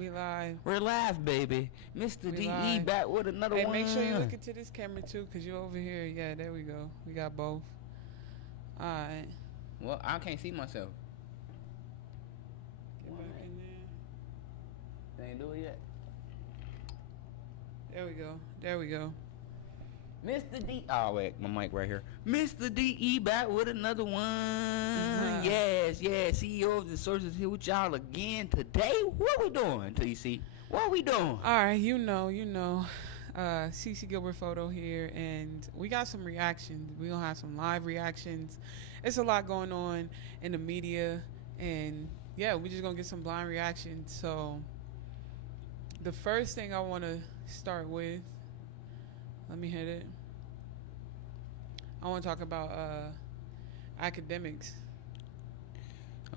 We live. We're live, baby. Mr. We DE live. back with another Hey, one. make sure you look into this camera too, cause you over here. Yeah, there we go. We got both. All right. Well, I can't see myself. Get back in there. They ain't do it yet. There we go. There we go. Mr. D. Oh, wait, my mic right here. Mr. DE back with another one. Yes, CEO of the Sources here with y'all again today. What we doing, TC? What we doing? All right, you know. CC Gilbert photo here, and we got some reactions. We gonna have some live reactions. It's a lot going on in the media, and yeah, we just gonna get some blind reactions. So the first thing I want to start with, let me hit it. I want to talk about academics.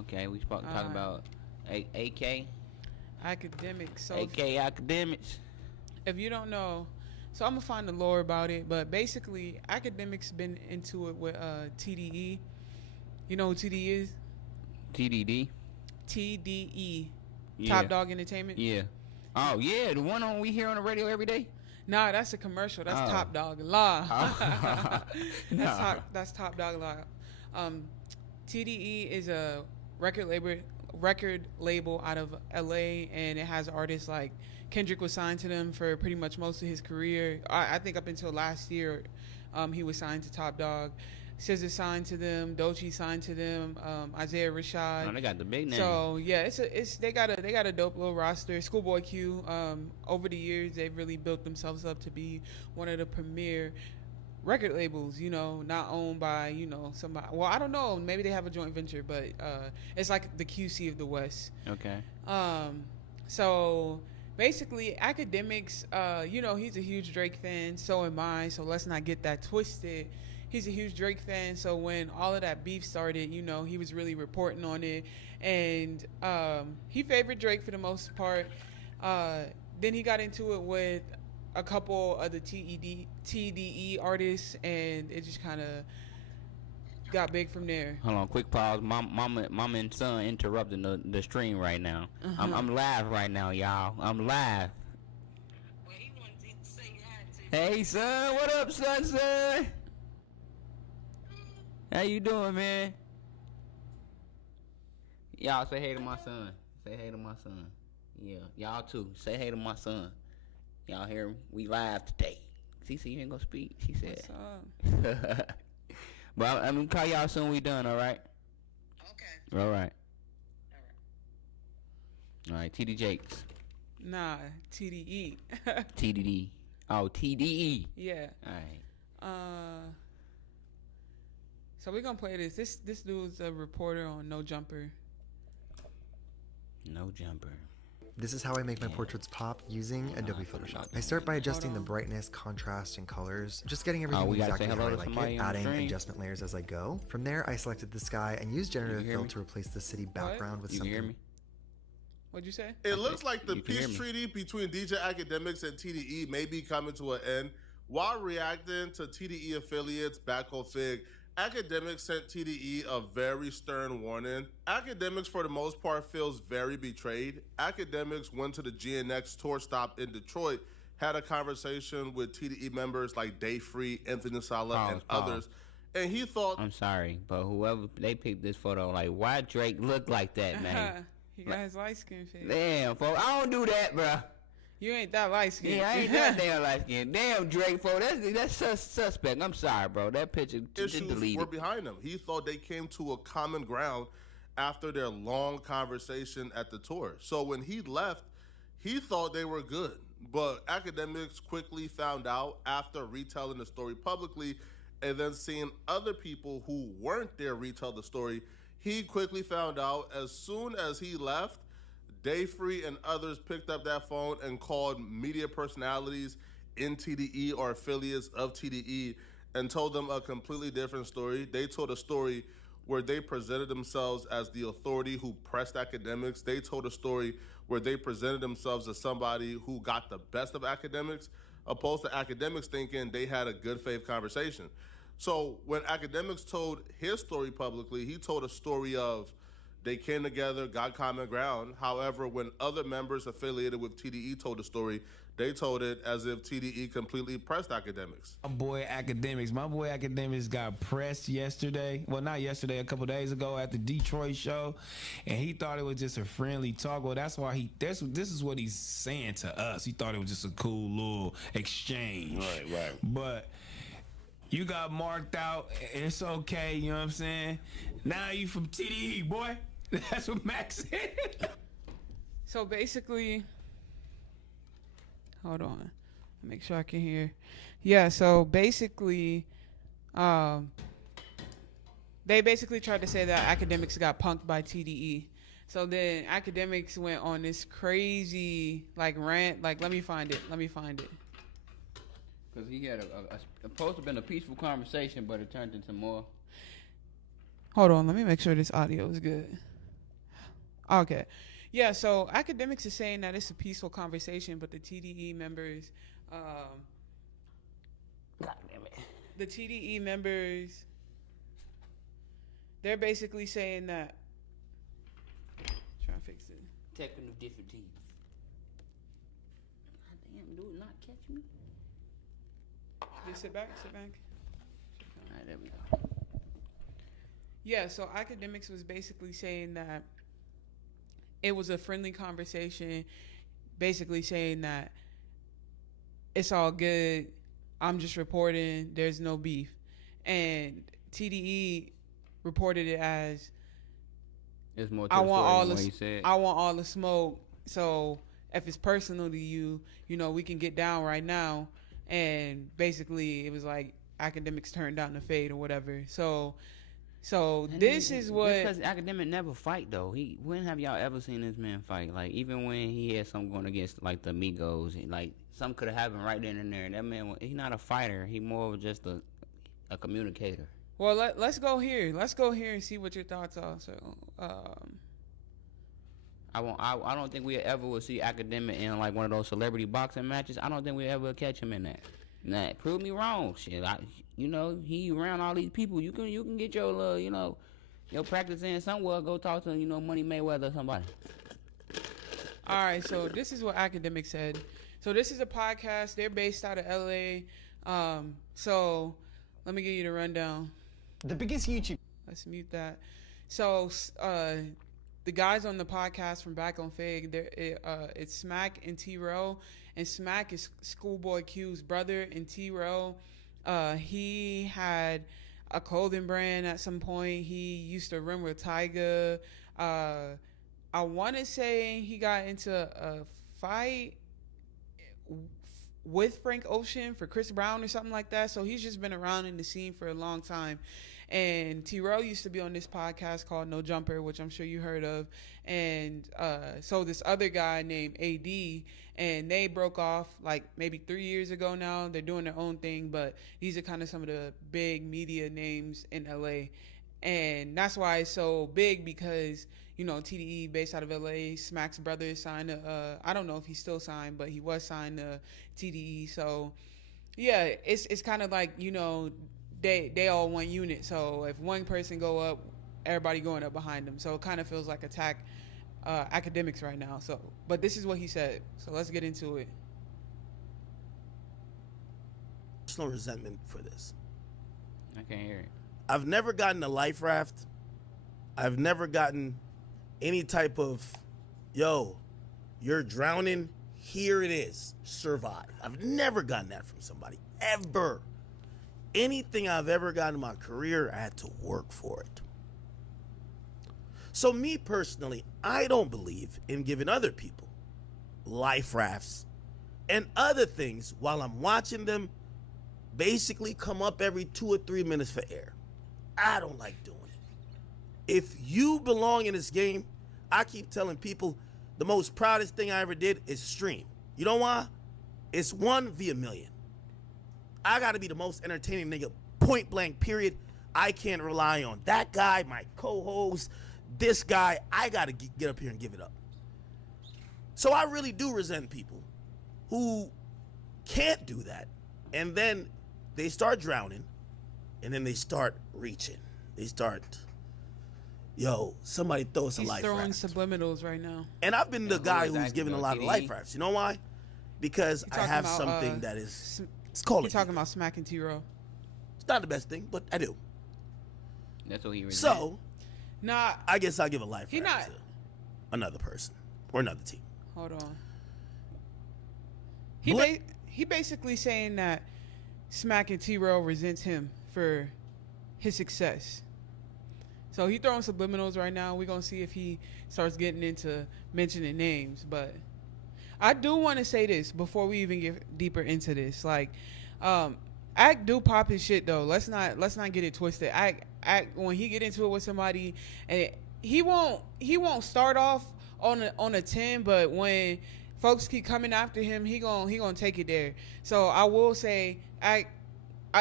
Okay, we supposed to talk about AK. Academics. So AK academics. if you don't know, so I'm gonna find the lore about it, but basically academics been into it with TDE. You know who TDE is? TDD. TDE. Yeah. Top Dog Entertainment. Yeah. Oh yeah, the one on we hear on the radio every day. Nah, that's a commercial. That's Oh. Top Dog Law. Nah. That's Top Dog Law. TDE is a record label out of LA, and it has artists like Kendrick was signed to them for pretty much most of his career. I think up until last year, he was signed to Top Dog. SZA signed to them, Doechii signed to them, Isaiah Rashad. Oh, they got the big name. So yeah, they got a dope little roster. Schoolboy Q. Over the years, they've really built themselves up to be one of the premier record labels. You know, not owned by somebody. Well, I don't know. Maybe they have a joint venture, but it's like the QC of the West. Okay. So basically, academics. He's a huge Drake fan. So am I. So let's not get that twisted. He's a huge Drake fan, so when all of that beef started, he was really reporting on it, and he favored Drake for the most part. Then he got into it with a couple of the TDE artists, and it just kind of got big from there. Hold on, quick pause. Mama and son interrupting the stream right now. I'm live right now, y'all. I'm live. Well, he wanted to say hi to you. Hey, son. What up, son? How you doing, man? Y'all say hey to my son. Say hey to my son. Yeah, y'all too. Say hey to my son. Y'all hear me? We live today. CC, you ain't gonna speak. She said. What's up? But I'm gonna call y'all soon. We done. All right. Okay. All right. All right. TD Jakes. Nah, TDE. TDD. Oh, TDE. Yeah. All right. So we're gonna play this. This dude's a reporter on No Jumper. No jumper. This is how I make my portraits pop using Adobe Photoshop. I start by adjusting the brightness, contrast, and colors, just getting everything we gotta exactly say how I hello to like somebody it, on the adding stream. adjustment layers as I go. From there, I selected the sky and used generative hear fill me? to replace the city background with You something. hear me? What'd you say? It looks like the You can hear peace me. treaty between DJ Academics and TDE may be coming to an end. While reacting to TDE affiliates Backhoe Fig, Academics sent TDE a very stern warning. Academics, for the most part, feels very betrayed. Academics went to the GNX tour stop in Detroit, had a conversation with TDE members like Day Free, Anthony Sala, and others, and he thought I'm sorry, but whoever they picked this photo, like, why Drake look like that, man? He got his light skin face. Damn, folks, I don't do that, bruh. You ain't that light skin. Yeah, I ain't that damn light skin. Damn, Drake, folks, that's suspect. I'm sorry, bro. That picture just issues deleted. were behind him. He thought they came to a common ground after their long conversation at the tour. So when he left, he thought they were good. But Academics quickly found out after retelling the story publicly and then seeing other people who weren't there retell the story. He quickly found out as soon as he left, Day Free and others picked up that phone and called media personalities in TDE or affiliates of TDE and told them a completely different story. They told a story where they presented themselves as the authority who pressed Academics. They told a story where they presented themselves as somebody who got the best of Academics, opposed to Academics thinking they had a good faith conversation. So when Academics told his story publicly, he told a story of They came together, got common ground. However, when other members affiliated with TDE told the story, they told it as if TDE completely pressed academics. My boy Academics got pressed yesterday. Well, not yesterday, a couple days ago at the Detroit show, and he thought it was just a friendly talk. Well, that's why this is what he's saying to us. He thought it was just a cool little exchange. Right. But you got marked out, and it's okay, you know what I'm saying? Now you from TDE, boy. That's what Max said. So basically, hold on, make sure I can hear. Yeah, so basically, they basically tried to say that Academics got punked by TDE. So then Academics went on this crazy like rant. Like, let me find it. Because he had supposed to have been a peaceful conversation, but it turned into more. Hold on, let me make sure this audio is good. Okay. Yeah, so Academics is saying that it's a peaceful conversation, but the TDE members, they're basically saying that. Trying to fix it. Technical difficulties. God damn, do it not catch me? Just sit back. All right, there we go. Yeah, so Academics was basically saying that it was a friendly conversation, basically saying that it's all good. I'm just reporting there's no beef. And TDE reported it as There's more to I the want story all than the what he said. I want all the smoke. So if it's personal to you, you know, we can get down right now. And basically it was like Academics turned down the fade or whatever. So this is what Because Academic never fight though. When have y'all ever seen this man fight? Like even when he had something going against like the Migos, like something could have happened right then and there. That man, he's not a fighter. He more of just a communicator. Well, let's go here. Let's go here and see what your thoughts are. So, I don't think we ever will see Academic in like one of those celebrity boxing matches. I don't think we ever catch him in that. Nah, prove me wrong. Shit, he around all these people. You can get your your practice in somewhere. Go talk to Money Mayweather or somebody. all right. So this is what Academic said. So this is a podcast. They're based out of LA. So let me give you the rundown. The biggest YouTube. Let's mute that. So the guys on the podcast from Back on Fig, it's Smack and T-Row. And Smack is Schoolboy Q's brother. And T-Row, he had a clothing brand at some point. He used to run with Tyga. I want to say he got into a fight with Frank Ocean for Chris Brown or something like that. So he's just been around in the scene for a long time. And T-Row used to be on this podcast called No Jumper, which I'm sure you heard of. And so this other guy named AD, and they broke off like maybe 3 years ago now. They're doing their own thing, but these are kind of some of the big media names in LA. And that's why it's so big because, TDE based out of LA, Smack's brother signed I don't know if he's still signed, but he was signed to TDE. So yeah, it's kind of like, they all one unit. So if one person go up, everybody going up behind them. So it kind of feels like attack Academics right now. So, but this is what he said. So let's get into it. Personal resentment for this. I can't hear it. I've never gotten a life raft. I've never gotten any type of, you're drowning, here it is, survive. I've never gotten that from somebody, ever. Anything I've ever gotten in my career, I had to work for it. So me personally, I don't believe in giving other people life rafts and other things while I'm watching them basically come up every 2 or 3 minutes for air. I don't like doing it. If you belong in this game, I keep telling people the most proudest thing I ever did is stream. You know why? It's 1 via million. I gotta be the most entertaining nigga, point blank, period. I can't rely on that guy, my co-host, this guy. I gotta get up here and give it up. So I really do resent people who can't do that. And then they start drowning, and then they start reaching. They start yo, somebody throw us a He's life throwing raft. subliminals right now. And I've been the Yeah, who guy who's exactly, given a though? lot of TDE? life rafts. You know why? Because I talking have about, something that is, s- it's called You're a talking ego. about smacking T-Row. It's not the best thing, but I do. That's what he was. So, Nah, I guess I'll give a life He raft not- to another person or another team. hold on. Bla- He basically saying that smacking T-Row resents him for his success. So he throwing subliminals right now. We're gonna see if he starts getting into mentioning names. But I do want to say this before we even get deeper into this. Like, Act do pop his shit though. Let's not get it twisted. Act when he get into it with somebody, and he won't start off on a 10, but when folks keep coming after him, he gonna take it there. So I will say,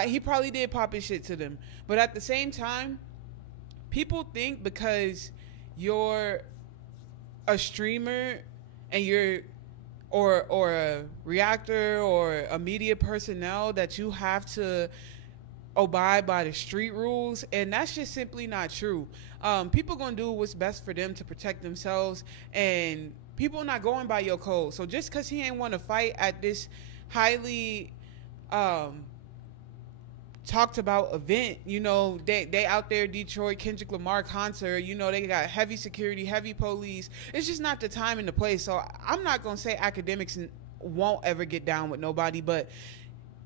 he probably did pop his shit to them, but at the same time, people think because you're a streamer and you're or a reactor or a media personnel that you have to abide by the street rules, and that's just simply not true. People gonna do what's best for them to protect themselves, and people not going by your code. So just because he ain't want to fight at this highly talked about event, you know, they out there, Detroit, Kendrick Lamar concert, you know, they got heavy security, heavy police. It's just not the time and the place. So I'm not gonna say academics won't ever get down with nobody, but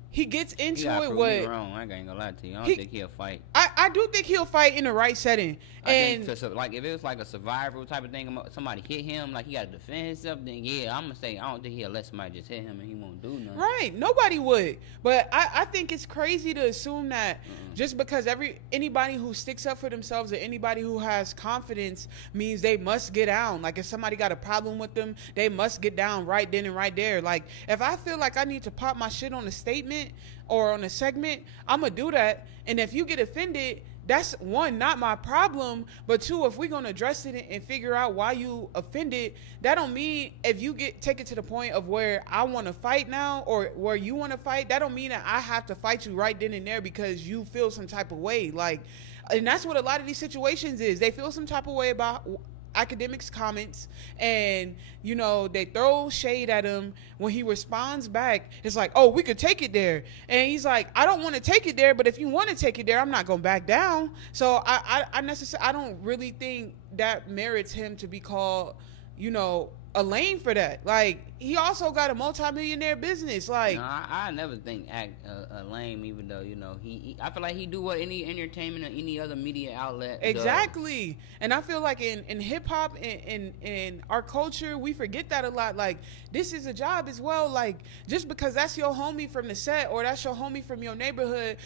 he gets into He gotta it prove me with. wrong. I ain't gonna lie to you. I don't He- think he'll fight. I do think he'll fight in the right setting. I And think like if it was like a survival type of thing, somebody hit him, like he got to defend himself, then yeah, I'm gonna say I don't think he'll let somebody just hit him and he won't do nothing. right, nobody would. But I think it's crazy to assume that just because anybody who sticks up for themselves or anybody who has confidence means they must get down. Like if somebody got a problem with them, they must get down right then and right there. Like if I feel like I need to pop my shit on a statement or on a segment, I'm gonna do that. And if you get offended, that's one, not my problem, but two, if we're gonna address it and figure out why you offended, that don't mean if you take it to the point of where I want to fight now or where you want to fight, that don't mean that I have to fight you right then and there because you feel some type of way. Like, and that's what a lot of these situations is. They feel some type of way about academics comments, and you know they throw shade at him. When he responds back, it's like, oh, we could take it there, and he's like, I don't want to take it there, but if you want to take it there, I'm not gonna back down. So I don't really think that merits him to be called, you know, a lame for that. Like he also got a multi-millionaire business. Like No, I never think Act a lame, even though you know I feel like he do what any entertainment or any other media outlet does. exactly. And I feel like in hip hop and in our culture, we forget that a lot. Like this is a job as well. Like just because that's your homie from the set or that's your homie from your neighborhood,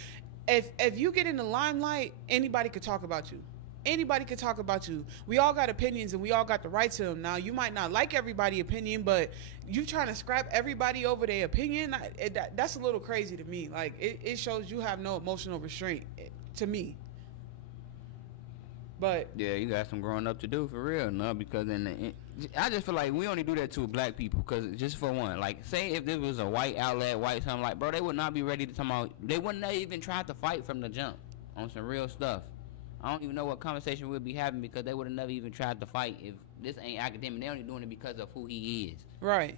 if you get in the limelight, anybody could talk about you. Anybody could talk about you. We all got opinions and we all got the right to them. Now you might not like everybody's opinion, but you trying to scrap everybody over their opinion, that's a little crazy to me. Like it shows you have no emotional restraint to me. But Yeah, you got some growing up to do for real, no? Because I just feel like we only do that to black people. Because just for one, like say if this was a white outlet, white something, like bro, they would not be ready to talk about. They wouldn't have even tried to fight from the jump on some real stuff. I don't even know what conversation we'll be having because they would have never even tried to fight if this ain't academic. They only doing it because of who he is. right.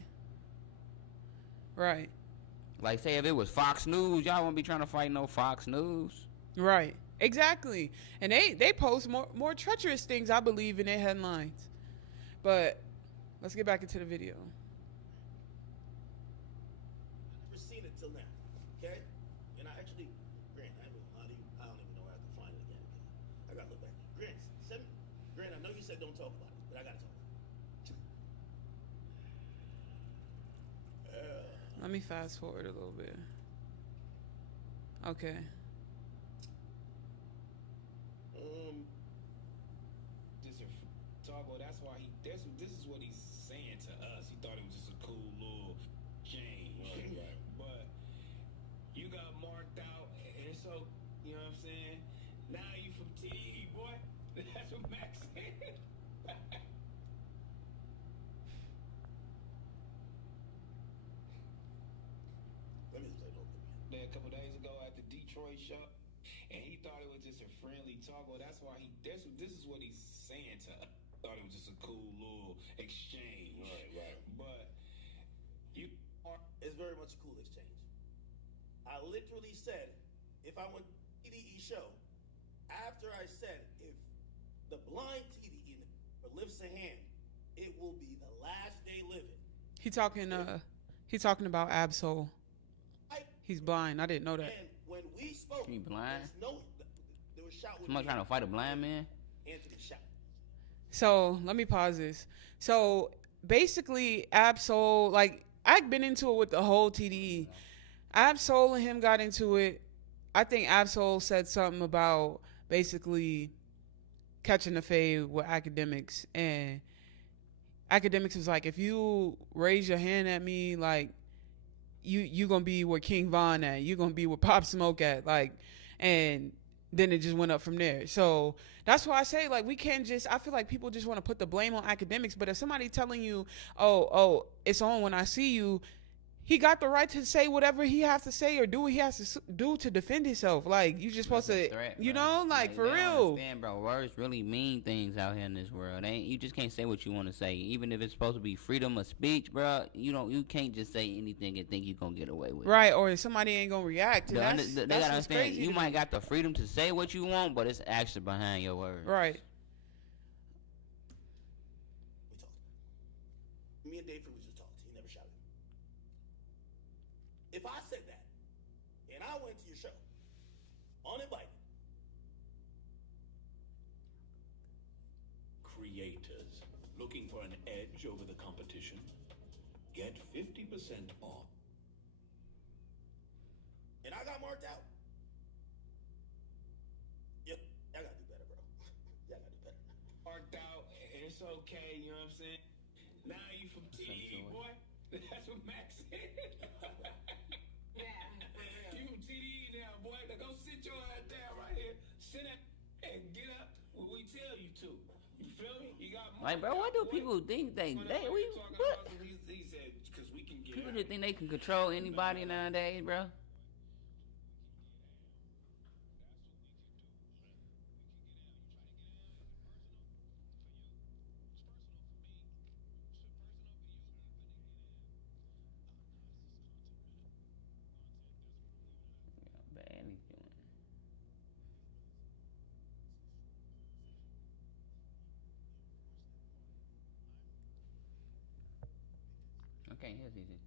Like say if it was Fox News, y'all wouldn't be trying to fight no Fox News. Right. Exactly. And they post more treacherous things, I believe, in their headlines. But let's get back into the video. Never seen it till now. Okay? And I actually, Grant, I don't even know where I have to find it again. I gotta look back. Grant, I know you said don't talk about it, but I gotta talk about it. Let me fast forward a little bit. Okay. Targo, that's why this is what he's saying to us. He thought it was just a cool little change. Right. But you got marked out, and so, you know what I'm saying? Now you from TDE, boy. That's what Max said. Let me just play it over again. A couple days ago at the Detroit show, and he thought it was just a friendly talk. Well, that's why this is what he's saying to us. Thought it was just a cool little exchange. Right. But you are It's very much a cool exchange. I literally said, if I went to TDE show, after I said, if the blind TDE lifts a hand, it will be the last day living. He talking about Absol. He's blind. I didn't know that. And when we spoke, He blind? there was shot with Somebody trying to fight a blind man? Anthony shot. So let me pause this. So basically, Absol, like I've been into it with the whole TDE. Absol and him got into it. I think Absol said something about basically catching the fade with academics, and academics was like, if you raise your hand at me, like you gonna be where King Von at, you gonna be where Pop Smoke at, like, and then it just went up from there. So that's why I say, like, we can't just, I feel like people just want to put the blame on academics, but if somebody telling you, oh, it's on when I see you, he got the right to say whatever he has to say or do what he has to do to defend himself. Like, you just supposed to, Threat, you bro. know, like for they don't real. understand, bro. Words really mean things out here in this world. You just can't say what you want to say, even if it's supposed to be freedom of speech, bro. You can't just say anything and think you gonna get away with it. Right, or somebody ain't gonna react. And They that's gotta what's understand. crazy You to might me. got the freedom to say what you want, but it's actually behind your words. Right. We talked. Me and Dave Fruits just talked. He never shouted. If I said that, and I went to your show, uninvited, Creators looking for an edge over the competition? Get 50% off. and I got marked out. Yep, y'all gotta do better, bro. Y'all gotta do better. marked out, and it's okay, you know what I'm saying? Now you from TDE, boy. That's what Max said. You from TDE now, boy. Now go sit your ass down right here. Sit up and get up when we tell you to. You feel me? You got Like, bro, what do people think they what? He said, because we can get People out. just think they can control anybody nowadays, bro. I can't hear CC.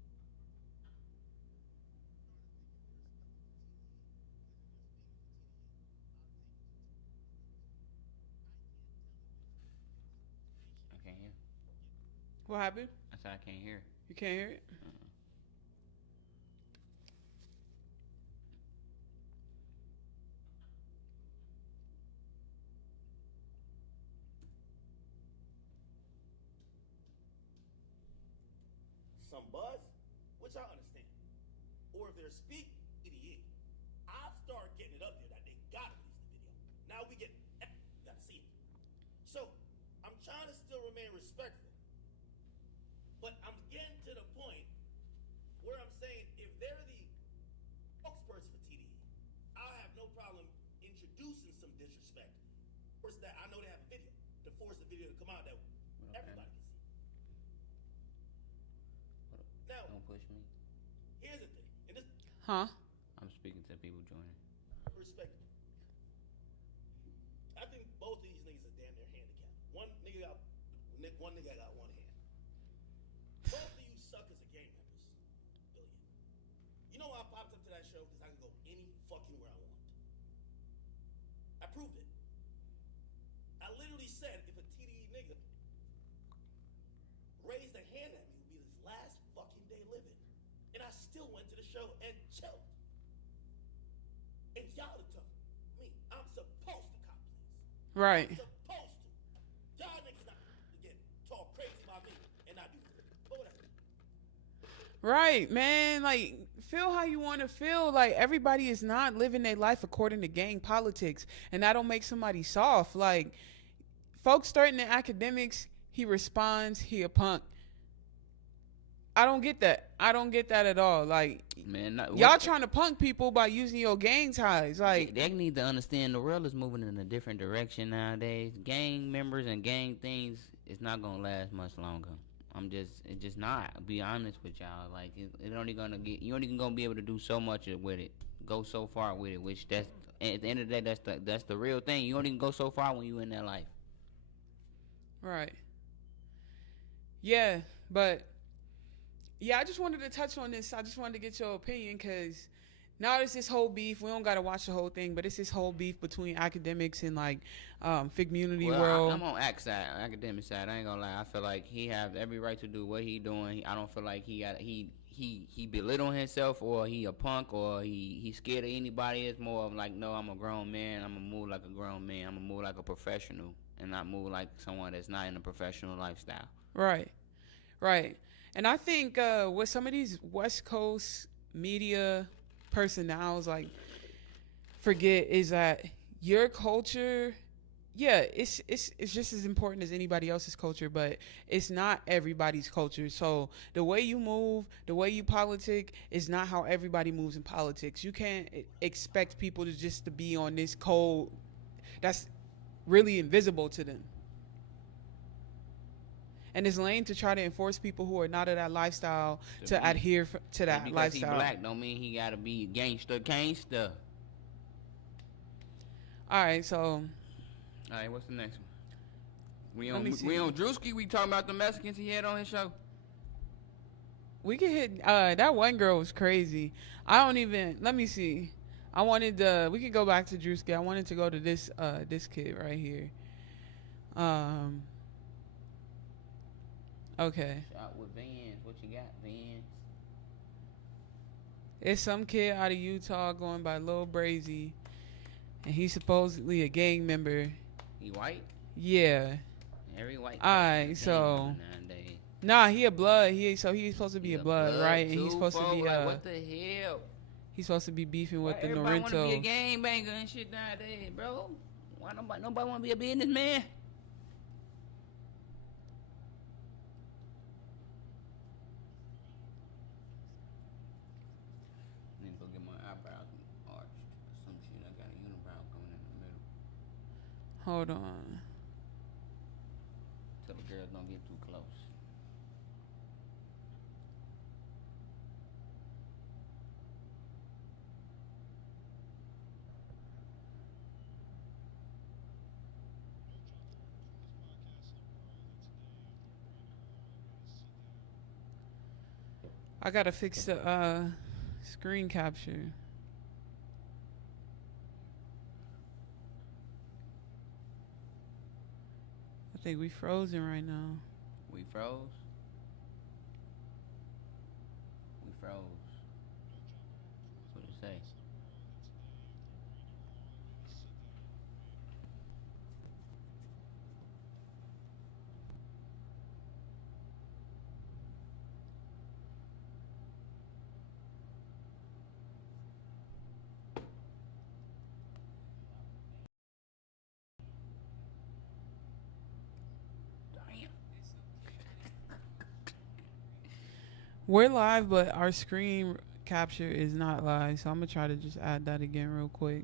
I can't hear. What happened? I said I can't hear. You can't hear it? Some buzz, which I understand. Or if they're speak EDE, I start getting it up there that they gotta release the video. Now we gotta see it. So I'm trying to still remain respectful. But I'm getting to the point where I'm saying if they're the spokesperson for TDE, I'll have no problem introducing some disrespect. First that I know they have a video to force the video to come out that everybody can see. Now, Don't push me. here's the thing, and this Huh? I'm speaking to people joining. perspective. I think both of these niggas are damn near handicapped. One nigga got one hand. Both of you suckers are gang members. Billion. You know why I popped up to that show? Because I can go any fucking where I want. I proved it. I literally said if a TDE nigga raised a hand at me, it would be his last fucking day living. And I still went to the show and chilled. And y'all are tough. Me, I'm supposed to cop things. Right. Supposed to. Y'all niggas not to get talk crazy about me and not do it. But whatever. Right, man. Like, feel how you want to feel. Like, everybody is not living their life according to gang politics, and that don't make somebody soft. Like, folks starting in academics, he responds, he a punk. I don't get that. I don't get that at all. Like, Man, y'all trying to punk people by using your gang ties. Like, they need to understand the world is moving in a different direction nowadays. Gang members and gang things is not gonna last much longer. It's just not. I'll be honest with y'all. Like, it only gonna get, you only gonna be able to do so much with it, go so far with it. Which that's at the end of the day, that's the real thing. You only can go so far when you in that life. right. Yeah, but yeah, I just wanted to touch on this. I just wanted to get your opinion because now there's this whole beef. We don't got to watch the whole thing, but it's this whole beef between academics and like Fig Community World. I'm on academic side. I ain't gonna lie. I feel like he have every right to do what he doing. I don't feel like he belittling himself or he a punk or he scared of anybody. It's more of like, no, I'm a grown man. I'm gonna move like a grown man. I'm gonna move like a professional and not move like someone that's not in a professional lifestyle. Right, right. And I think with some of these West Coast media personnels like forget is that your culture, yeah, it's just as important as anybody else's culture, but it's not everybody's culture. So the way you move, the way you politic is not how everybody moves in politics. You can't expect people to just to be on this code that's really invisible to them. And it's lame to try to enforce people who are not of that lifestyle to adhere to that because lifestyle. He black don't mean he gotta be gangster. All right, so. All right, what's the next one? We Let on me see. Drewski. We talking about the Mexicans he had on his show. We can hit that one girl was crazy. I don't even. Let me see. I wanted to. We could go back to Drewski. I wanted to go to this kid right here. Okay. Shot with Vans. What you got, Vans? It's some kid out of Utah going by Lil Brazy, and he's supposedly a gang member. He white? Yeah. Every white. Alright, so. Nah, he a blood. He's supposed to be a blood, right? And he's supposed to be like, what the hell? He's supposed to be beefing with the Everybody want to be a Norentos. gang banger and shit nowadays, bro. Why nobody want to be a businessman? Need to go get my eyebrows arched. Some shit. I got a unibrow coming in the middle. Hold on. Tell the girls don't get too close. I gotta fix the screen capture. I think we frozen right now. We froze. We froze. What did it say? Damn. We're live, but our screen capture is not live, so I'm gonna try to just add that again real quick.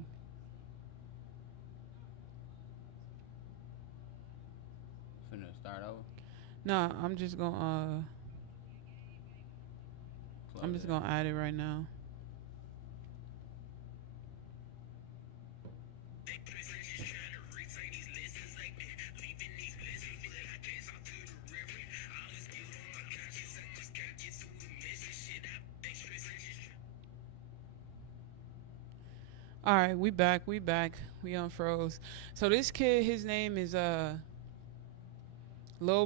Finna start over. Nah, I'm just gonna Close I'm just it. gonna add it right now. All right, we back. We unfroze. So this kid, his name is Lil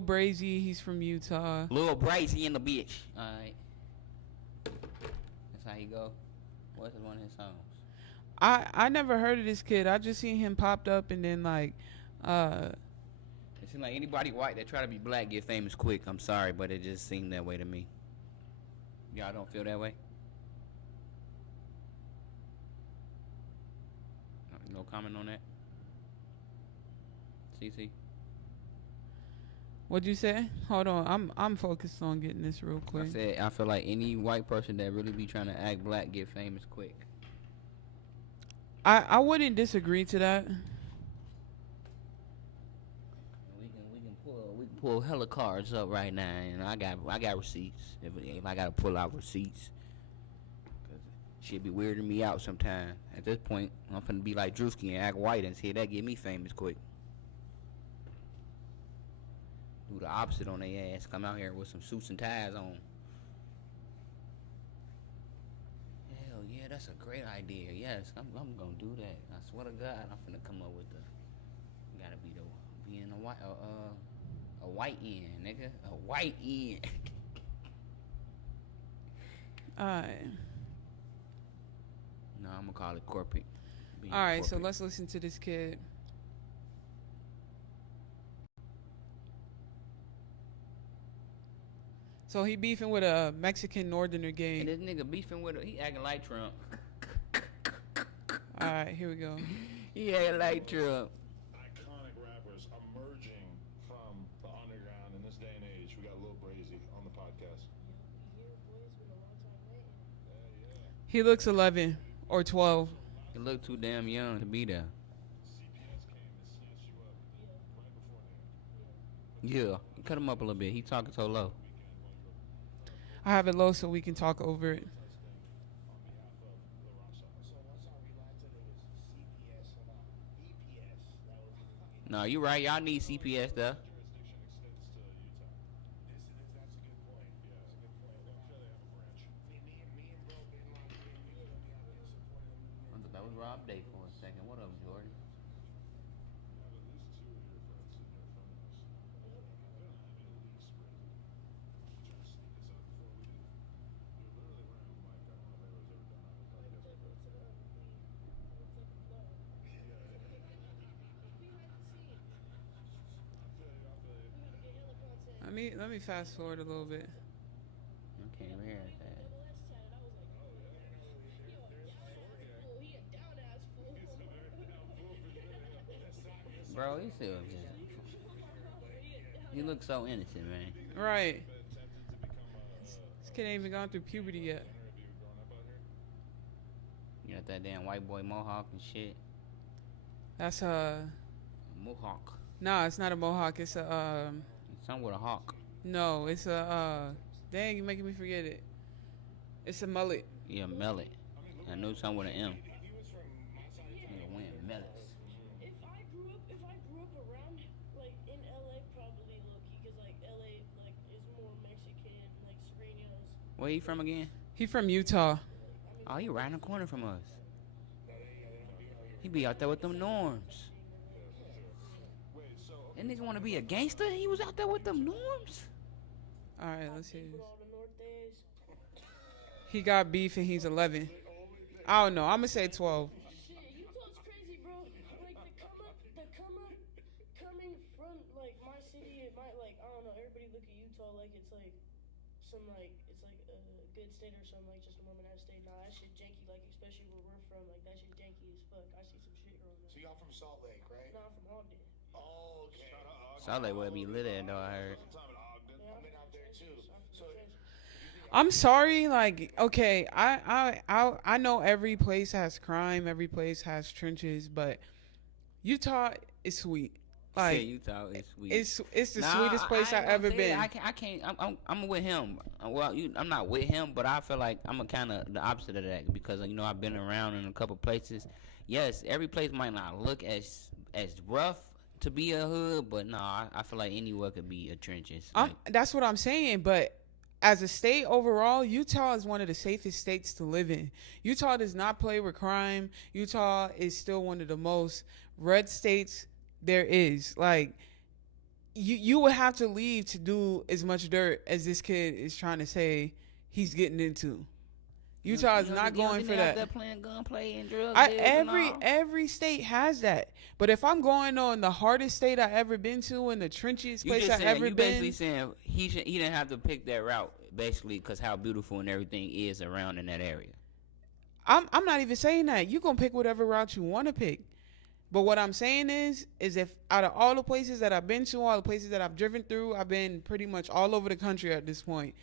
Brazy. He's from Utah. Lil Brazy in the bitch. Alright. That's how he go. What's one of his songs? I never heard of this kid. I just seen him popped up and then like It seems like anybody white that try to be black get famous quick. I'm sorry, but it just seemed that way to me. Y'all don't feel that way? No comment on that? CC? What'd you say? Hold on, I'm focused on getting this real I quick. said I feel like any white person that really be trying to act black get famous quick. I wouldn't disagree to that. We can pull hella cards up right now, and I got receipts. If I gotta pull out receipts, cause shit be weirding me out sometimes. At this point, I'm finna be like Drewski and act white and see that get me famous quick. Do the opposite on their ass. Come out here with some suits and ties on. Hell yeah, that's a great idea. Yes, I'm gonna do that. I swear to God, I'm finna come up with the. Gotta be being a white end, nigga. A white end. Alright. No, I'm gonna call it corporate. Alright, so let's listen to this kid. So he beefing with a Mexican northerner And gang. this nigga beefing with he acting like Trump. Alright, here we go. He acting like Trump. Iconic rappers emerging from the underground in this day and age. We got Lil Brazy on the podcast. He looks 11 or 12. He look too damn young to be there. CPS came and snatched you up right before they Yeah, cut him up a little bit. He talking so low. I have it low so we can talk over it. No, you right. Y'all need CPS though. That was Rob Day for a second. What up, Jordan? Let me fast forward a little bit. I can't hear that. Bro, he still just. He looks so innocent, man. Right. This kid ain't even gone through puberty yet. You got that damn white boy mohawk and shit. That's Mohawk. nah, it's not a mohawk. It's a Something with a hawk. no, it's a dang, you're making me forget it. It's a mullet. Yeah, mellet. I knew something with an M. Nigga win mellets. If I grew up around like in LA, probably Loki, because like LA like is more Mexican, like Serenios. Where you from again? He from Utah. Oh, he right in the corner from us. He be out there with them norms. That nigga wanna be a gangster? He was out there with them norms? Alright, let's see this. All the North days. He got beef and he's 11. I don't know. I'm gonna say 12. Shit, Utah's crazy, bro. Like coming from like my city, it might like I don't know. Everybody look at Utah like it's like some like it's like a good state or something, like just a Mormon ass state. Nah, that shit janky. Like especially where we're from, like that shit janky as fuck. I see some shit wrong. So y'all from Salt Lake, right? Nah, I'm from Ogden. Oh, okay. Sound like where be lit at though, I heard. I've been out there too. So I'm sorry, like, okay, I know every place has crime, every place has trenches, but Utah is sweet. Like, Yeah, Utah is sweet. it's the Nah, sweetest place I ain't I've gonna ever say been. that. I can't. I'm with him. Well, I'm not with him, but I feel like I'm a kind of the opposite of that because you know I've been around in a couple places. Yes, every place might not look as rough to be a hood, but nah, I feel like anywhere could be a trenches. Like, That's what I'm saying, but as a state overall, Utah is one of the safest states to live in. Utah does not play with crime. Utah is still one of the most red states there is. Like, you would have to leave to do as much dirt as this kid is trying to say he's getting into. Utah is not going for that. They're playing gunplay and drugs. Every state has that. But if I'm going on the hardest state I ever been to and the trenchiest place I ever been, basically saying he didn't have to pick that route basically because how beautiful and everything is around in that area. I'm not even saying that. You gonna pick whatever route you want to pick. But what I'm saying is if out of all the places that I've been to, all the places that I've driven through, I've been pretty much all over the country at this point.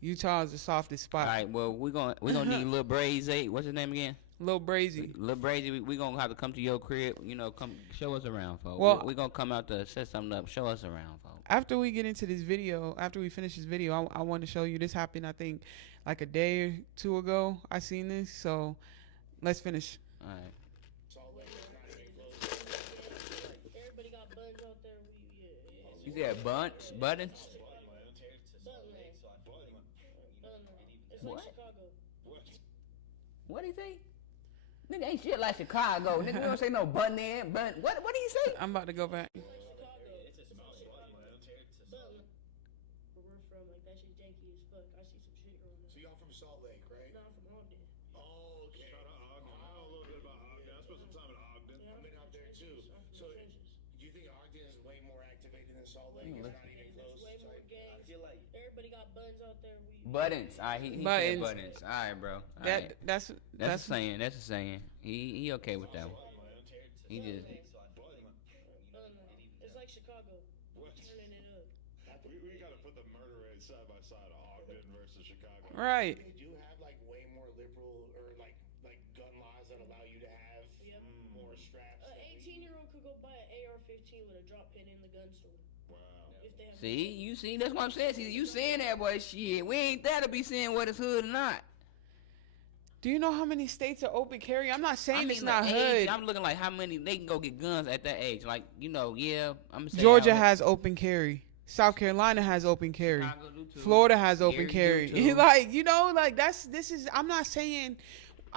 Utah is the softest spot. All right, well, we're gonna need Lil Brazy. What's his name again? Lil Brazy. Lil Brazy, we gonna have to come to your crib. You know, come show us around, folks. Well, we gonna come out to set something up. Show us around, folks. After we get into this video, after we finish this video, I want to show you. This happened, I think, like a day or two ago. I seen this, so let's finish. All right. Everybody got buns out there. You said buttons? Butland. It's What? like Chicago. What do you say? Nigga ain't shit like Chicago. Nigga, we don't say no button in. What do you say? I'm about to go back. Butland. Where we're from, like that shit janky as fuck. I see some shit going on. So y'all from Salt Lake, right? Nah, I'm from Ogden. Oh, okay. Shout out Ogden. I know a little bit about Ogden. I spent some time in Ogden. Yeah, I've been out there too. I'm from So, the trenches. do you think Ogden is way more activated than Salt Lake? It's not even close. Way more gangs. Everybody got buns out there. Buttons. All right, he said buttons. All right, bro. All right. That's a saying. That's a saying. He okay with that one. He just. It's like Chicago. Turning it up. We gotta put the murder rate side by side of Ogden versus Chicago. right. They do have like way more liberal or like gun laws that allow you to have more straps. An 18-year-old could go buy an AR-15 with a drop pin in the gun store. Wow. If they have See, you see, that's what I'm saying. See, you saying that, boy, shit. We ain't there to be saying what is hood or not. Do you know how many states are open carry? I'm not saying I mean, it's not the hood. age, I'm looking like how many they can go get guns at that age. Like, you know, yeah, I'm saying Georgia has open carry. South Carolina has open carry. Chicago do too. Florida has open Gary do carry. too. Like, you know, like I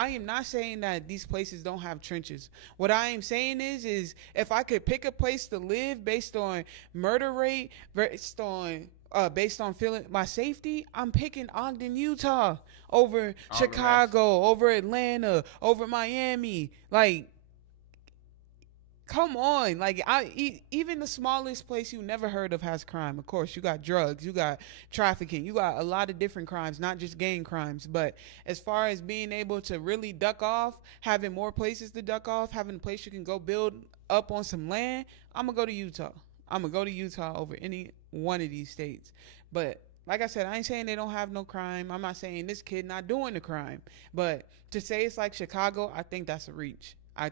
am not saying that these places don't have trenches. What I am saying is if I could pick a place to live based on murder rate, based on feeling my safety, I'm picking Ogden, Utah over Chicago, over Atlanta, over Miami. Like, come on. Like, even the smallest place you never heard of has crime. Of course, you got drugs, you got trafficking, you got a lot of different crimes, not just gang crimes. But as far as being able to really duck off, having more places to duck off, having a place you can go build up on some land, I'm going to go to Utah. I'm going to go to Utah over any one of these states. But like I said, I ain't saying they don't have no crime. I'm not saying this kid not doing the crime. But to say it's like Chicago, I think that's a reach. Yeah,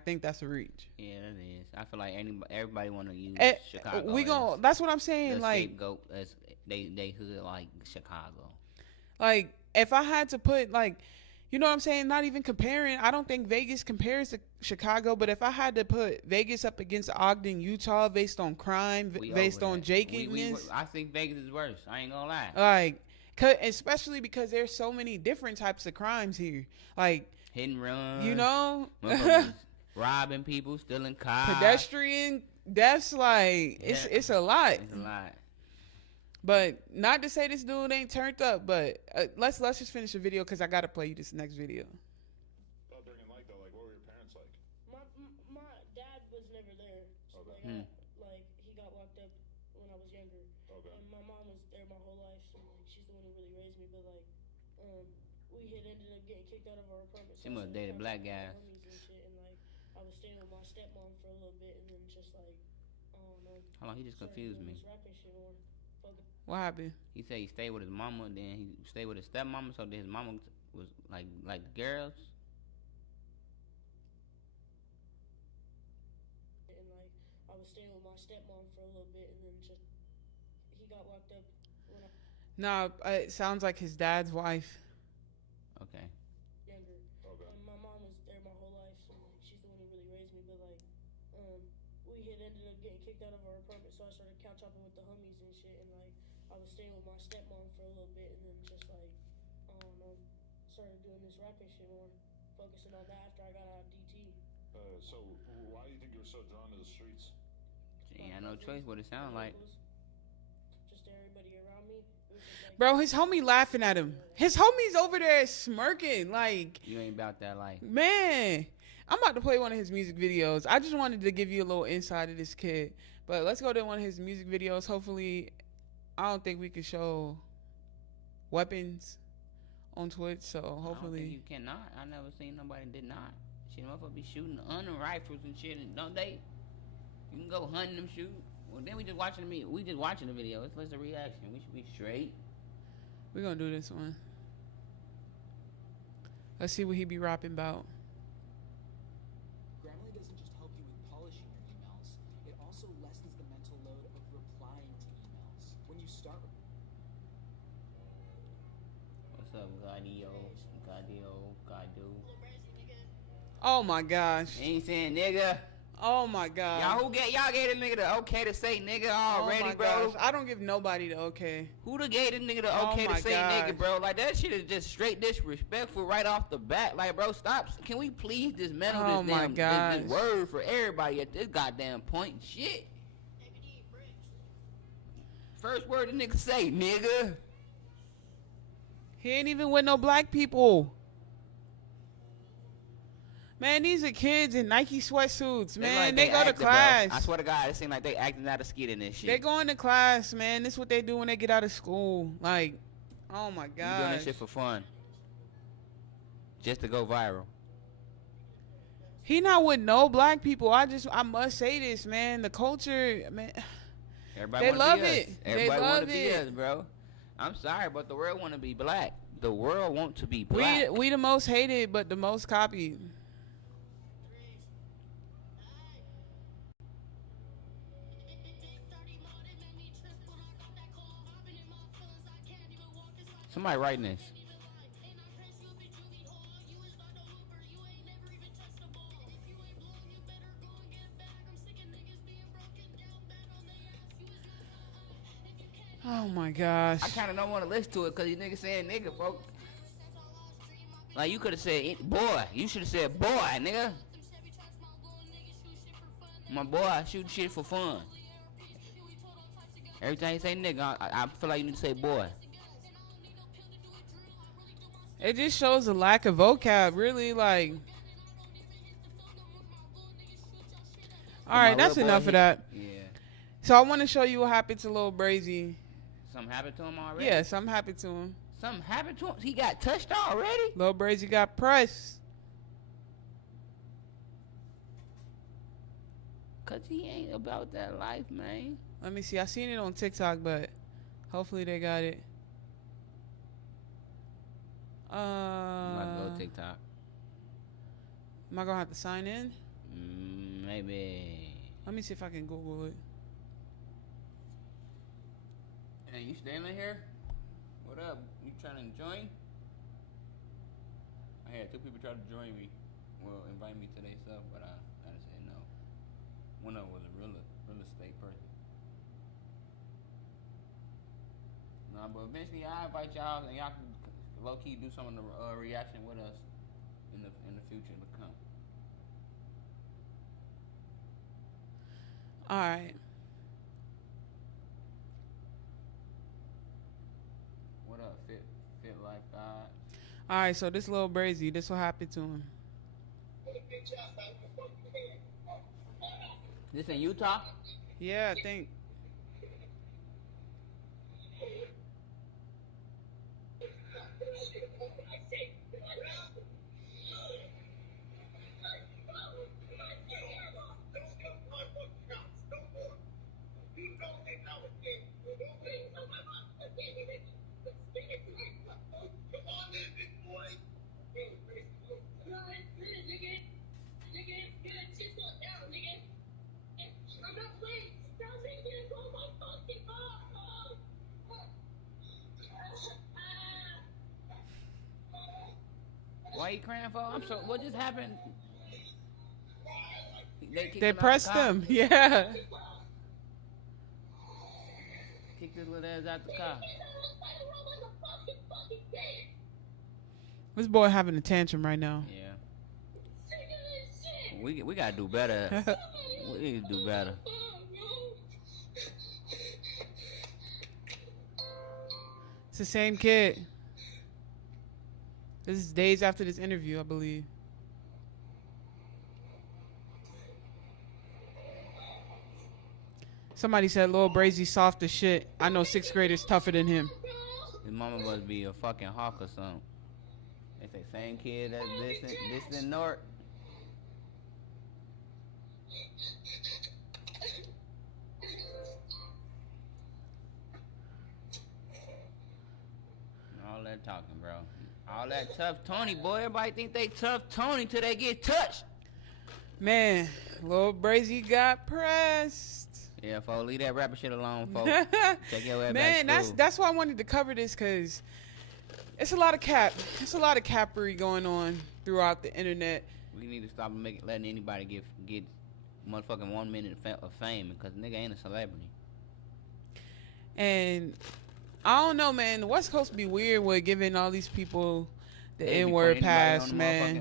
that is. I feel like everybody want to use Chicago. That's what I'm saying. The like, scapegoat as they hood like Chicago. Like, if I had to put, like, you know what I'm saying? Not even comparing. I don't think Vegas compares to Chicago, but if I had to put Vegas up against Ogden, Utah, based on crime, based on Jacobness, I think Vegas is worse. I ain't gonna lie. Like, especially because there's so many different types of crimes here. Like, hit and run. You know? Robbing people, stealing cars. Pedestrian deaths, like, it's a lot. It's a lot. But not to say this dude ain't turned up, but let's just finish the video because I gotta play you this next video. Upbringing like though, like what were your parents like? My dad was never there. So Okay. like he got locked up when I was younger. Okay. And my mom was there my whole life, so like she's the one who really raised me. But like, we had ended up getting kicked out of our apartment. She must have dated black guys. And shit, and like I was staying with my stepmom for a little bit, and then just like I don't know. Hold on, he just confused me. What happened? He said he stayed with his mama, then he stayed with his stepmama, so then his mama was like the girls. And like I was staying with my stepmom for a little bit, and then just he got locked up when I Nah, it sounds like his dad's wife. Okay. younger. Okay. My mom was there my whole life, so like she's the one who really raised me. But like, we had ended up getting kicked out of our apartment, so I started couch hopping with the homies and shit. And like, I was staying with my stepmom for a little bit, and then just like, I don't know, started doing this rapping shit more, focusing on that after I got out of DT. So why do you think you were so drawn to the streets? She ain't had no choice what it sound like. Just everybody around me. It was just like, Bro, his homie laughing at him. His homie's over there smirking. Like, You ain't about that life. man, I'm about to play one of his music videos. I just wanted to give you a little insight of this kid. But let's go to one of his music videos. Hopefully, I don't think we could show weapons on Twitch. So I don't think hopefully, you cannot. I never seen nobody did not Shit, motherfuckers be shooting hunting rifles and shit, and don't they? You can go hunting them, shoot. Well, then we just watching the video. Let's listen to reaction. We should be straight. We're gonna do this one. Let's see what he be rapping about. Grammarly doesn't just help you with polishing your emails, it also lessens the mental load of replying to emails. When you start... What's up, Gadio? Oh my gosh. Ain't saying nigga. Oh my god. Y'all gave this nigga the okay to say nigga already, oh my bro? Gosh. I don't give nobody the okay. Who the gave this nigga the okay to say nigga, bro? Like, that shit is just straight disrespectful right off the bat. Like, bro, stop. Can we please dismantle this word for everybody at this goddamn point? Shit. First word the nigga say, nigga. He ain't even with no black people. Man, these are kids in Nike sweatsuits, man. They go to class. Bro. I swear to God, it seems like they acting out of skit in this shit. They going to class, man. This is what they do when they get out of school. Like, oh my God. You doing this shit for fun. Just to go viral. He not with no black people. I must say this, man. The culture, man. Everybody they love it. Everybody want to be us, bro. I'm sorry, but the world want to be black. The world want to be black. We the most hated, but the most copied. Somebody writing this. Oh my gosh. I kind of don't want to listen to it because these niggas saying nigga, folks. Like, you could have said boy. You should have said boy, nigga. My boy, I shoot shit for fun. Every time you say nigga, I feel like you need to say boy. It just shows a lack of vocab, really. Like, all right, that's enough of that. Yeah. So I want to show you what happened to Lil Brazy. Something happened to him already? Yeah, something happened to him. Something happened to him? He got touched already? Lil Brazy got pressed. Cause he ain't about that life, man. Let me see. I seen it on TikTok, but hopefully they got it. I'm about to go TikTok. Am I gonna have to sign in? Maybe. Let me see if I can Google it. Hey, you staying in here? What up? You trying to join? I had 2 people try to join me. Well, invite me to their stuff, but I just said no. One of them was a real estate person. Nah, but eventually I invite y'all and y'all can low key do some of the reaction with us in the future to come. All right. What up, Fit Life God? All right, so this Lil Brazy, this what happened to him. This in Utah? Yeah, I think. Why you crying for? I'm so. What just happened? They pressed him. Yeah. Kick this little ass out the car. This boy having a tantrum right now. Yeah. We gotta do better. We need to do better. It's the same kid. This is days after this interview, I believe. Somebody said Lil Brazy soft as shit. I know 6th graders tougher than him. His mama must be a fucking hawk or something. They say same kid as this and North. All that talking, bro. All that tough Tony, boy. Everybody think they tough Tony till they get touched. Man, Lil Brazy got pressed. Yeah, folks, leave that rapper shit alone, folks. Take your ass Man, back to school. that's why I wanted to cover this, because it's a lot of cap. It's a lot of cappery going on throughout the internet. We need to stop letting anybody get motherfucking 1 minute of fame, because nigga ain't a celebrity. And I don't know, man. The West Coast be weird with giving all these people the They be N-word putting anybody pass, on the man.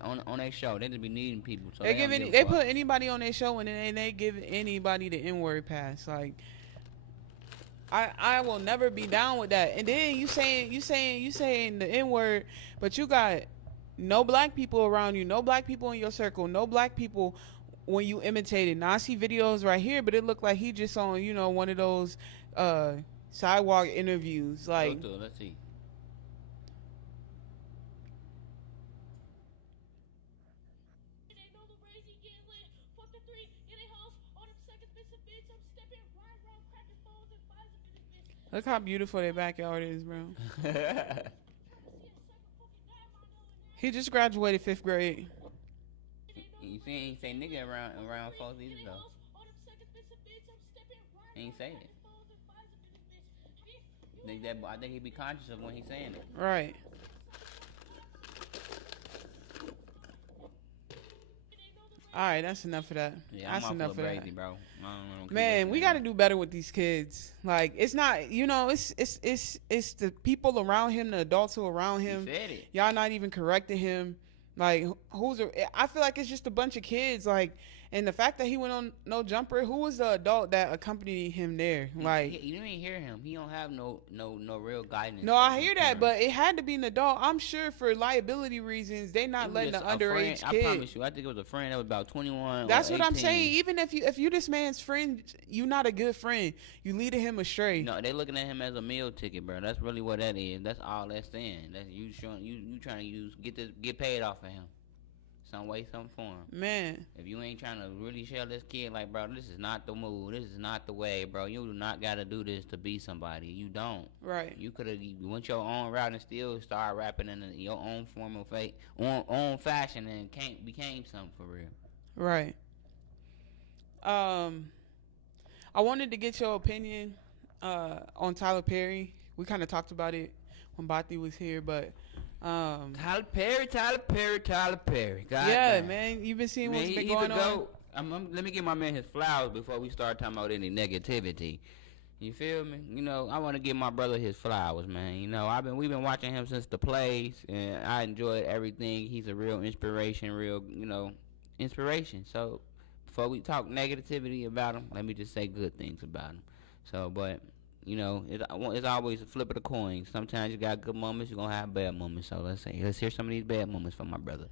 motherfucking- on their show. They just be needing people. So They don't give give a they fuck. put anybody on their show, and then they give anybody the N-word pass. Like, I will never be down with that. And then you saying the N-word, but you got no black people around you, no black people in your circle, no black people when you imitate it. Now I see videos right here, but it looked like he just on, you know, one of those sidewalk interviews. Like, Go to it, let's see. look how beautiful their backyard is, bro. He just graduated 5th grade. You see, he ain't say nigga around folks either though. He ain't say it. I think he be conscious of when he's saying it. Right. All right, that's enough of that. Yeah, that's I'm enough off of Lil that. Brazy, bro. I don't keep Man, listening we to got to him. do better with these kids. Like, it's not, you know, it's the people around him, the adults who are around him. He said it. Y'all not even correcting him. Like, I feel like it's just a bunch of kids. Like, and the fact that he went on No Jumper, who was the adult that accompanied him there? Like, You didn't even hear him. He don't have no real guidance. no, I hear that, but it had to be an adult. I'm sure for liability reasons, they not It was letting the just a underage friend. kid. I promise you. I think it was a friend that was about 21. That's or what I'm 18. saying. Even if you this man's friend, you not a good friend. You leading him astray. No, they looking at him as a meal ticket, bro. That's really what that is. That's all that's saying. That's you showing you trying to get paid off of him, some way, some form. Man, if you ain't trying to really show this kid like, bro, this is not the move. This is not the way, bro. You do not gotta do this to be somebody. You don't. Right. You could have went your own route and still started rapping in your own form of own fashion and became something for real. Right. I wanted to get your opinion on Tyler Perry. We kind of talked about it when Bati was here, but Tyler Perry. God yeah, damn. man, you've been seeing what's Man, been he going the on. GOAT. Let me give my man his flowers before we start talking about any negativity. You feel me? You know, I want to give my brother his flowers, man. You know, we've been watching him since the plays, and I enjoyed everything. He's a real inspiration, inspiration. So before we talk negativity about him, let me just say good things about him. So, but you know, it's always a flip of the coin. Sometimes you got good moments, you're gonna have bad moments. So let's hear some of these bad moments from my brother.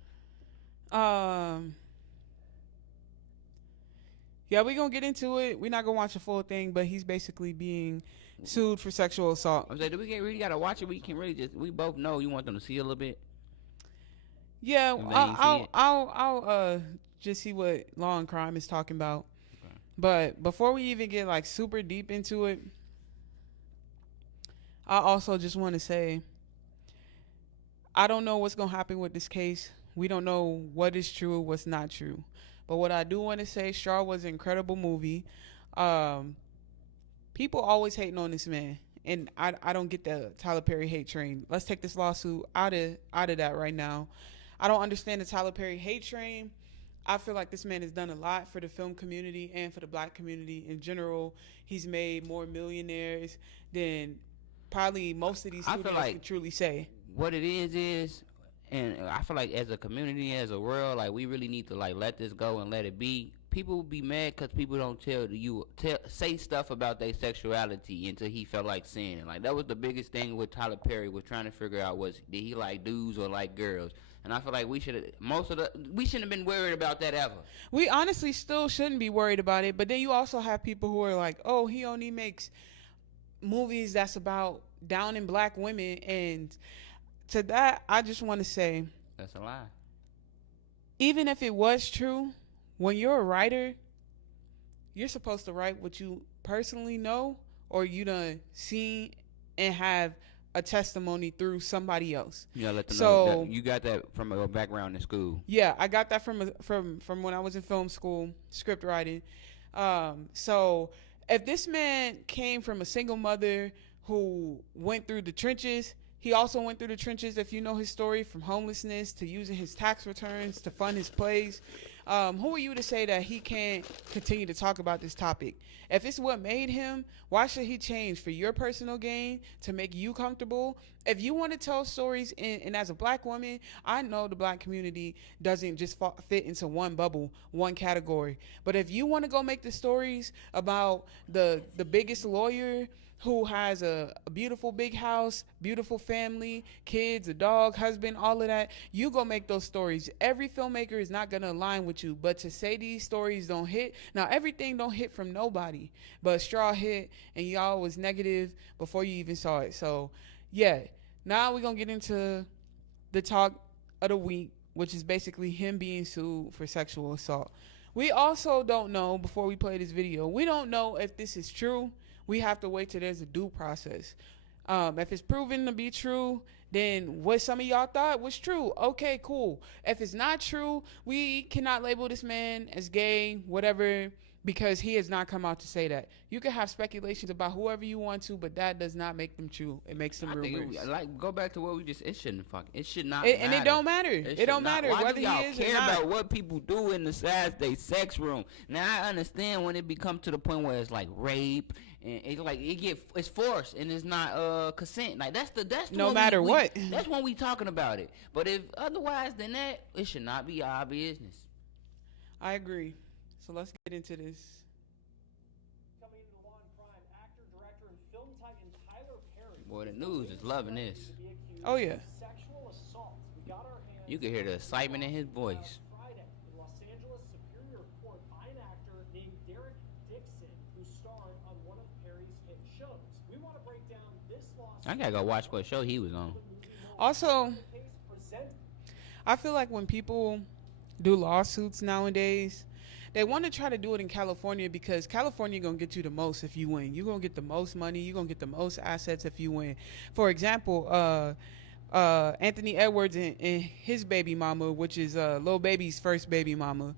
Yeah, we're gonna get into it. We're not gonna watch the full thing, but he's basically being sued for sexual assault. I'm saying, do we really gotta watch it? We can really we both know you want them to see a little bit. Yeah, And then you see I'll just see what Law and Crime is talking about. Okay. But before we even get like super deep into it, I also just want to say I don't know what's gonna happen with this case. We don't know what is true, what's not true. But what I do want to say, Shaw was an incredible movie. People always hating on this man, and I don't get the Tyler Perry hate train. Let's take this lawsuit out of that right now. I don't understand the Tyler Perry hate train. I feel like this man has done a lot for the film community and for the black community in general. He's made more millionaires than probably most of these I feel studios like can truly say. What it is, and I feel like as a community, as a world, like we really need to like let this go and let it be. People will be mad because people don't say stuff about their sexuality until he felt like saying it. Like that was the biggest thing with Tyler Perry was trying to figure out was did he like dudes or like girls. And I feel like we shouldn't have been worried about that ever. We honestly still shouldn't be worried about it. But then you also have people who are like, oh, he only makes movies that's about downing black women. And to that, I just want to say, that's a lie. Even if it was true, when you're a writer, you're supposed to write what you personally know or you done seen and have a testimony through somebody else. Yeah, let them So- know that you got that from a background in school. Yeah, I got that from when I was in film school, script writing. So if this man came from a single mother who went through the trenches, he also went through the trenches, if you know his story, from homelessness to using his tax returns to fund his plays. Who are you to say that he can't continue to talk about this topic? If it's what made him, why should he change for your personal gain to make you comfortable? If you want to tell stories, and as a black woman, I know the black community doesn't just fit into one bubble, one category. But if you want to go make the stories about the biggest lawyer who has a beautiful big house, beautiful family, kids, a dog, husband, all of that, you go make those stories. Every filmmaker is not going to align with you, but to say these stories don't hit, now everything don't hit from nobody, but Straw hit and y'all was negative before you even saw it. So yeah, now we're going to get into the talk of the week, which is basically him being sued for sexual assault. We also don't know, before we play this video, we don't know if this is true. We have to wait till there's a due process. If it's proven to be true, then what some of y'all thought was true. Okay, cool. If it's not true, we cannot label this man as gay, whatever, because he has not come out to say that. You can have speculations about whoever you want to, but that does not make them true. It makes them I rumors. think go back to what we just. It shouldn't it should not. And it don't matter. It don't matter Why whether do he y'all is or care not. about what people do in the size they sex room? Now I understand when it becomes to the point where it's like rape and it's forced and it's not consent. Like that's No when matter what. That's when we talking about it. But if otherwise than that, it should not be our business. I agree. So let's get into this. Coming into Law and Crime, actor, director, and film titan Tyler Perry. Boy, the news is loving this. Oh yeah. Sexual assault. We got our hands. You can hear the excitement in his voice. Friday in Los Angeles Superior Court by an actor named Derek Dixon, who starred on one of Perry's hit shows. We want to break down this lawsuit. I gotta go watch what show he was on. Also, I feel like when people do lawsuits nowadays, they want to try to do it in California because California gonna get you the most if you win. You're gonna get the most money. You're gonna get the most assets if you win. For example, Anthony Edwards and his baby mama, which is Lil Baby's first baby mama,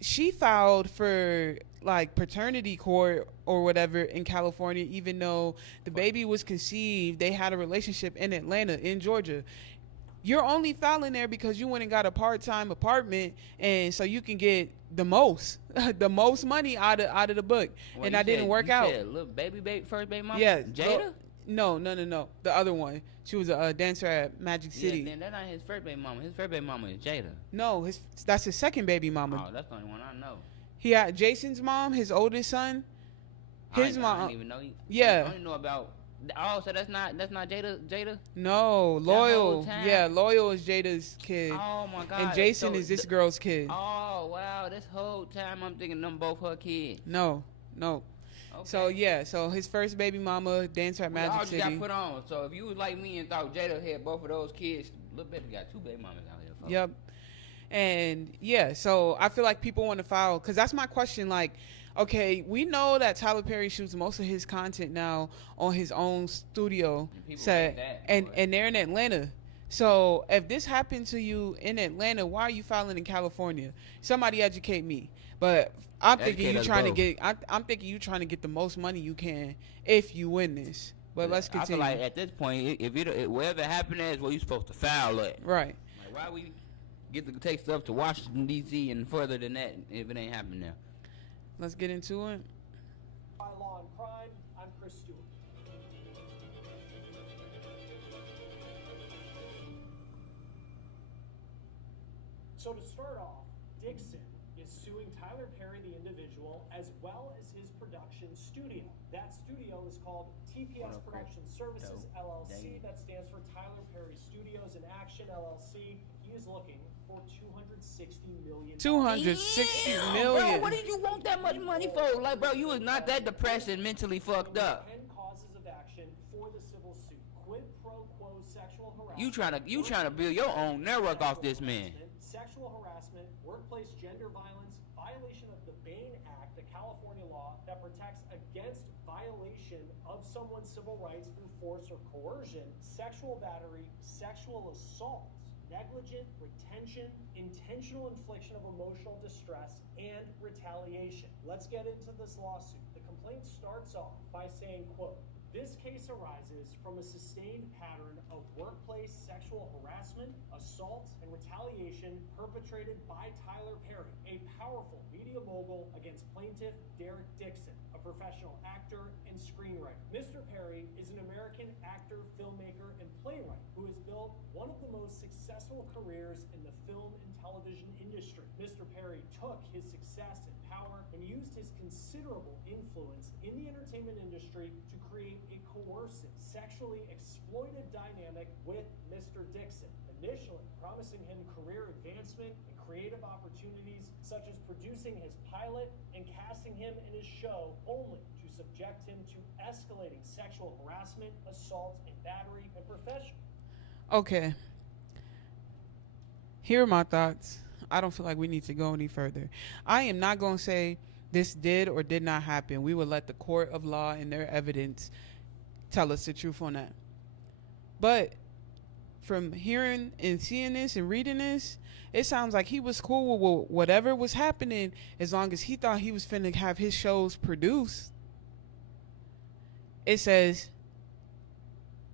she filed for like paternity court or whatever in California, even though the baby was conceived. They had a relationship in Atlanta, in Georgia. You're only filing there because you went and got a part-time apartment, and so you can get the most, the most money out of the book. Well, and that didn't work out. Little baby, first baby mama. Yeah, Jada. No, the other one. She was a dancer at Magic City. Yeah, then that's not his first baby mama. His first baby mama is Jada. No, that's his second baby mama. Oh, that's the only one I know. He had Jason's mom, his oldest son. His mom. I didn't even know. Yeah. I only know about. Oh, so that's not Jada. No, Loyal. Yeah, Loyal is Jada's kid. Oh my God. And Jason So is this girl's kid. Oh wow, this whole time I'm thinking them both her kids. No. Okay. So yeah, so his first baby mama, dancer at We Magic all City. just got put on. So if you was like me and thought Jada had both of those kids, Lil Baby got two baby mamas out here. Folks. Yep. And yeah, so I feel like people want to file, because that's my question. Like, okay, we know that Tyler Perry shoots most of his content now on his own studio set, and they're in Atlanta. So if this happened to you in Atlanta, why are you filing in California? Somebody educate me. But I'm thinking you trying to get. I'm thinking you trying to get the most money you can if you win this. But let's continue. I feel like at this point, if whatever happened is where you supposed to file at. Right. Like why we get to take stuff to Washington D.C. and further than that if it ain't happening now. Let's get into it. By Law and Crime, I'm Chris Stewart. So to start off, Dixon is suing Tyler Perry, the individual, as well as his production studio. That studio is called TPS Production Services LLC. That stands for Tyler Perry Studios in Action LLC. He is looking for $260 million. 260 Damn, million. Bro, what did you want that much money for? Like, bro, you was not that depressed and mentally fucked up. 10 causes of action for the civil suit. Quid pro quo sexual harassment. You trying to build your own network off this man. Sexual harassment, workplace gender violence, violation of the BAIN Act, a California law that protects against violation of someone's civil rights through force or coercion, sexual battery, sexual assault, negligent retention, intentional infliction of emotional distress, and retaliation. Let's get into this lawsuit. The complaint starts off by saying, quote, "This case arises from a sustained pattern of workplace sexual harassment, assault, and retaliation perpetrated by Tyler Perry, a powerful media mogul, against plaintiff Derek Dixon, a professional actor and screenwriter. Mr. Perry is an American actor, filmmaker, and playwright who has built one of the most successful careers in the film and television industry. Mr. Perry took his success and power and used his considerable influence in the entertainment industry to create a coercive, sexually exploited dynamic with Mr. Dixon, initially promising him career advancement and creative opportunities, such as producing his pilot and casting him in his show, only to subject him to escalating sexual harassment, assault, and battery, and professional." Okay. Here are my thoughts. I don't feel like we need to go any further. I am not going to say this did or did not happen. We will let the court of law and their evidence tell us the truth on that. But from hearing and seeing this and reading this, it sounds like he was cool with whatever was happening as long as he thought he was finna have his shows produced. It says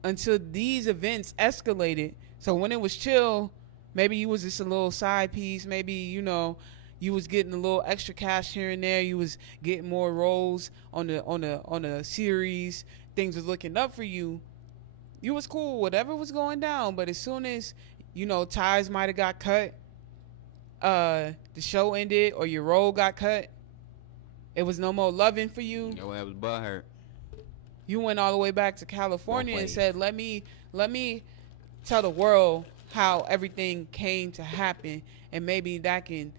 until these events escalated. So when it was chill, maybe you was just a little side piece. Maybe, you know, you was getting a little extra cash here and there. You was getting more roles on the series. Things was looking up for you. You was cool, whatever was going down. But as soon as, you know, ties might have got cut, the show ended, or your role got cut, it was no more loving for you. Your ass was butthurt. You went all the way back to California and said, let me tell the world how everything came to happen, and maybe that can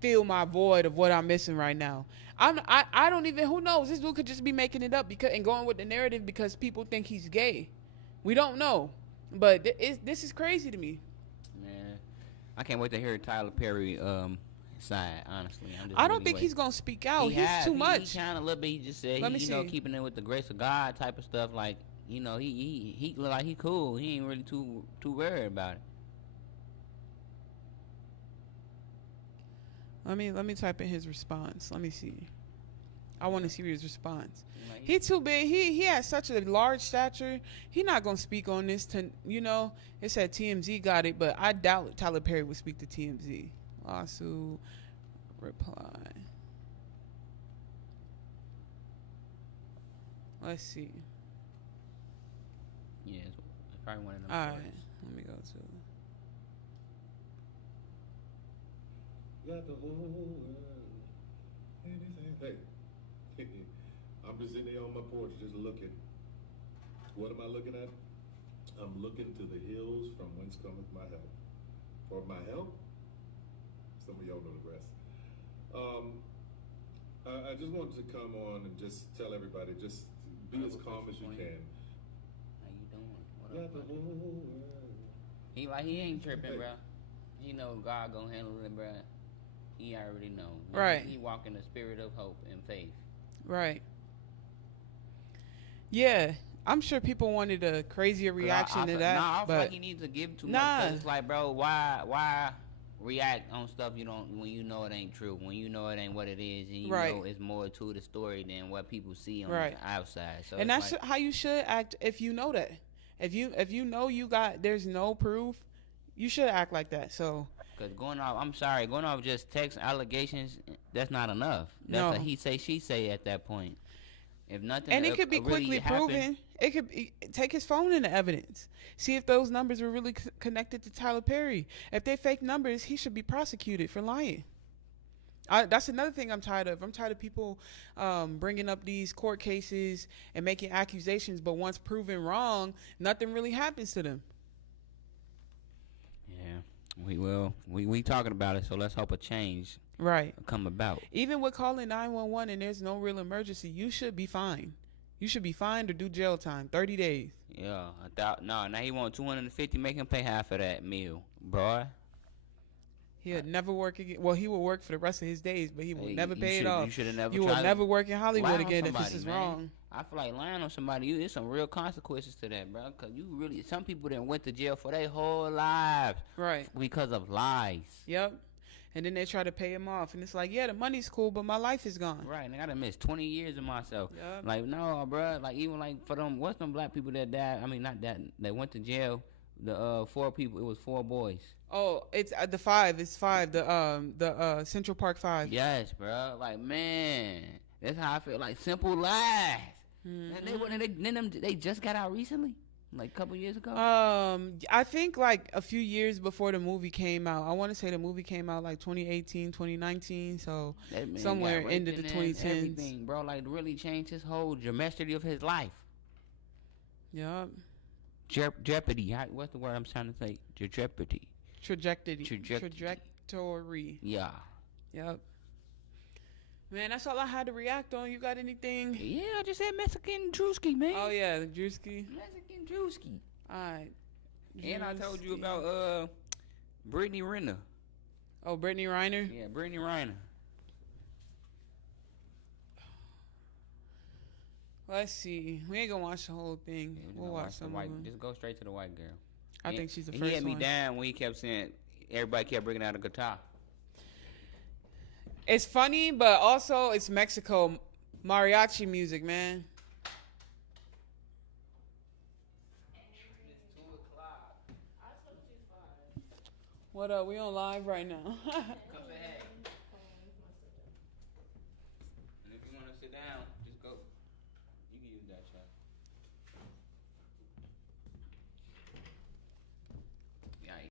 fill my void of what I'm missing right now. I don't even, who knows? This dude could just be making it up and going with the narrative because people think he's gay. We don't know, but this is crazy to me. Man, I can't wait to hear Tyler Perry side. Honestly, I don't think he's gonna speak out. He's too much. He kind of a little bit. He just said, you know, keeping it with the grace of God type of stuff. Like, you know, he look like he cool. He ain't really too worried about it. Let me type in his response. Let me see. I want to see his response. He too big. He has such a large stature. He not gonna speak on this. You know, it said TMZ got it, but I doubt Tyler Perry would speak to TMZ. Lawsuit reply. Let's see. Yeah, it's probably one of them. All right, let me go to. Got the whole world. Anything. Hey, I'm just sitting there on my porch, just looking. What am I looking at? I'm looking to the hills from whence cometh my help. For my help? Some of y'all know the rest. I just wanted to come on and just tell everybody, just be as calm as you can. How you doing? What Got up, the buddy? whole world. He ain't tripping, bro. He know God gonna handle it, bro. He already know. Right. He walk in the spirit of hope and faith. Right. Yeah, I'm sure people wanted a crazier reaction to that. Nah, I feel but like he needs to give too much. 'Cause it's like, bro, why react on stuff when you know it ain't true, when you know it ain't what it is, and you know it's more to the story than what people see on the outside. So and that's like, how you should act if you know that. If you know there's no proof, you should act like that. So. Because going off just text allegations, that's not enough. That's a he say, she say at that point. If nothing, and it could be quickly proven. It could take his phone into evidence. See if those numbers were really connected to Tyler Perry. If they fake numbers, he should be prosecuted for lying. That's another thing I'm tired of. I'm tired of people bringing up these court cases and making accusations, but once proven wrong, nothing really happens to them. Yeah, we talking about it, so let's hope a change come about. Even with calling 911 and there's no real emergency, you should be fined. You should be fined or do jail time, 30 days. Yeah, now he want 250, make him pay half of that meal, boy. He'll never work again. Well, he will work for the rest of his days, but he will never pay it off. You should have never. You will never work in Hollywood again if this is man. wrong. I feel like lying on somebody. There's some real consequences to that, bro. Cause you really, some people that went to jail for their whole lives, right? Because of lies. Yep. And then they try to pay him off, and it's like, yeah, the money's cool, but my life is gone. Right, and I gotta miss 20 years of myself. Yep. Like, no, bro. Like, even like for them, what's them black people that died? I mean, not that they went to jail. The 4 people. It was 4 boys. Oh, it's the 5. It's 5. The Central Park 5. Yes, bro. Like, man, that's how I feel. Like simple lies. Mm-hmm. And they just got out recently, like a couple years ago. I think like a few years before the movie came out. I want to say the movie came out like 2018, 2019. So somewhere into the 2010s. Everything, bro. Like really changed his whole geometry of his life. Yep. Jeopardy. What's the word I'm trying to say? Jeopardy. Trajectory. Yeah. Yep. Man, that's all I had to react on. You got anything? Yeah, I just said Mexican Drewski, man. Oh yeah, the Drewski. Mexican Drewski. All right. And I told you about Brittany Renner. Oh, Brittany Reiner? Yeah, Brittany Reiner. Let's see. We ain't gonna watch the whole thing. Yeah, we'll watch some of them. Just go straight to the white girl. I think she's the first one. He had me one. down when he kept saying everybody kept bringing out a guitar. It's funny, but also it's Mexico mariachi music, man. What up? We on live right now. Come ahead. And if you want to sit down, just go. You can use that chair.